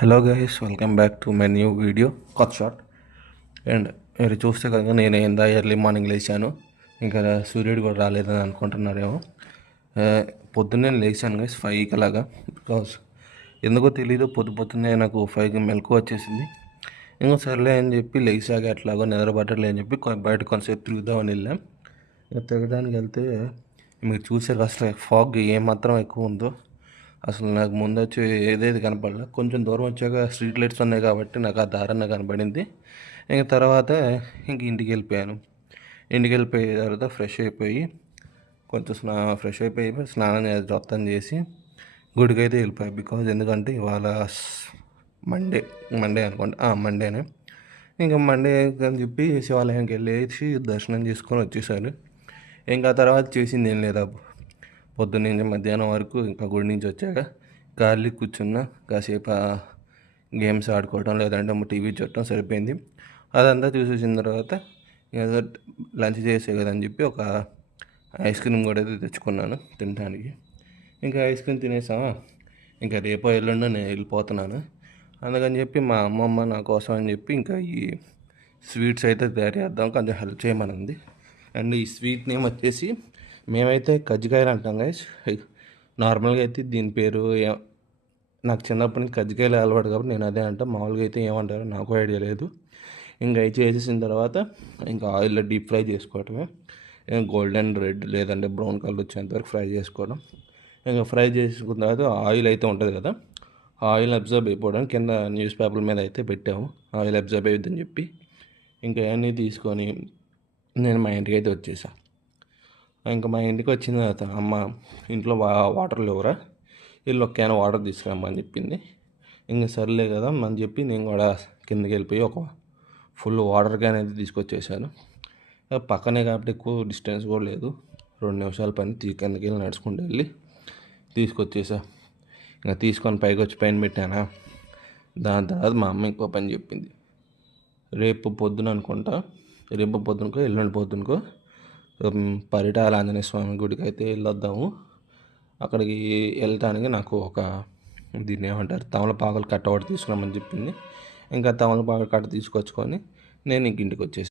Hello guys, welcome back to my new video కొత్త short. And మీరు చూస్తే కనుక నేను ఎంత ఎర్లీ మార్నింగ్ లేచాను, ఇంకా సూర్యుడు కూడా రాలేదని అనుకుంటున్నారేమో. పొద్దున్నే లేచాను గైస్ 5కి అలాగా. బికాస్ ఎందుకో తెలీదు, పొద్దున్నే నాకు 5కి మెలకు వచ్చేసింది. ఇంకో సర్లే అని చెప్పి లేచాక ఎట్లాగో నిద్రపట్టలే అని చెప్పి బయట కొంతసేపు తిరుగుదామని వెళ్ళాం. ఇంకా తిరగడానికి వెళ్తే మీరు చూసారు అసలు ఫాగ్ ఏమాత్రం ఎక్కువ ఉందో. అసలు నాకు ముందు వచ్చి ఏదేది కనపడలే. కొంచెం దూరం వచ్చాక స్ట్రీట్ లైట్స్ ఉన్నాయి కాబట్టి నాకు ఆ దారన్న కనపడింది. ఇంక తర్వాత ఇంటికి వెళ్ళిపోయాను. ఇంటికి వెళ్ళిపోయిన తర్వాత ఫ్రెష్ అయిపోయి కొంచెం ఫ్రెష్ అయిపోయి స్నానం మొత్తం చేసి గుడికి అయితే వెళ్ళిపోయాయి. బికాజ్ ఎందుకంటే ఇవాళ మండే అనుకోండి, మండేనే. ఇంకా మండే అని చెప్పి శివాలయానికి వెళ్ళేసి దర్శనం చేసుకొని వచ్చేసాను. ఇంకా తర్వాత చేసింది ఏం లేదా, పొద్దున్నే మధ్యాహ్నం వరకు ఇంకా గుడి నుంచి వచ్చాక ఖాళీ కూర్చున్నా, కాసేపు గేమ్స్ ఆడుకోవడం లేదంటే టీవీ చూడటం సరిపోయింది. అదంతా చూసేసిన తర్వాత ఏదో లంచ్ చేసే కదని చెప్పి ఒక ఐస్ క్రీమ్ కూడా అయితే తెచ్చుకున్నాను తినడానికి. ఇంకా ఐస్ క్రీమ్ తినేసామా, ఇంకా రేపో ఎల్లుండో నేను వెళ్ళిపోతున్నాను. అందుకని చెప్పి మా అమ్మమ్మ నా కోసం అని చెప్పి ఇంకా ఈ స్వీట్స్ అయితే తయారు చేద్దాం, కొంచెం హెల్ప్ చేయమనింది. అండ్ ఈ స్వీట్ నేమ్ వచ్చేసి మేమైతే కజ్జికాయలు అంటాం గైస్. నార్మల్గా అయితే దీని పేరు నాకు చిన్నప్పటి నుంచి కజ్జికాయలు అలవాటు కాబట్టి నేను అదే అంటాను. మామూలుగా అయితే ఏమంటారో నాకు ఐడియా లేదు. ఇంకా ఇది చేసేసిన తర్వాత ఇంకా ఆయిల్లో డీప్ ఫ్రై చేసుకోవటమే. గోల్డెన్ రెడ్ లేదంటే బ్రౌన్ కలర్ వచ్చేంతవరకు ఫ్రై చేసుకోవడం. ఇంకా ఫ్రై చేసుకున్న తర్వాత ఆయిల్ అయితే ఉంటుంది కదా, ఆయిల్ అబ్జర్వ్ అయిపోవడానికి కింద న్యూస్ పేపర్ మీద అయితే పెట్టాము, ఆయిల్ అబ్జర్వ్ అయ్యిద్దని చెప్పి. ఇంకా అన్నీ తీసుకొని నేను మా ఇంటికి అయితే వచ్చేసాను. ఇంకా మా ఇంటికి వచ్చిన తర్వాత అమ్మ ఇంట్లో వాటర్ లేవురా, వీళ్ళు ఒక క్యాన్ వాటర్ తీసుకురమ్మని చెప్పింది. ఇంకా సర్లే కదా అని చెప్పి నేను కూడా కిందకి వెళ్ళిపోయి ఒక ఫుల్ వాటర్ క్యాన్ అయితే తీసుకొచ్చేసాను. పక్కనే కాబట్టి ఎక్కువ డిస్టెన్స్ కూడా లేదు, 2 నిమిషాల పని కిందకి వెళ్ళి నడుచుకుంటూ వెళ్ళి తీసుకొచ్చేసా. ఇంకా తీసుకొని పైకి వచ్చి పైన పెట్టానా. దాని తర్వాత మా అమ్మ ఇంకో పని చెప్పింది. రేపు పొద్దున అనుకుంటా, రేపు పొద్దునకో ఎల్లుండి పొద్దునకో పరిటాల ఆంజనేయ స్వామి గుడికి అయితే వెళ్ళొద్దాము. అక్కడికి వెళ్ళటానికి నాకు ఒక దీన్ని ఏమంటారు తమలపాకులు కట్ట ఒకటి తీసుకురామని చెప్పింది. ఇంకా తమలపాకులు కట్ట తీసుకొచ్చుకొని నేను ఇంటికి వచ్చేసాను.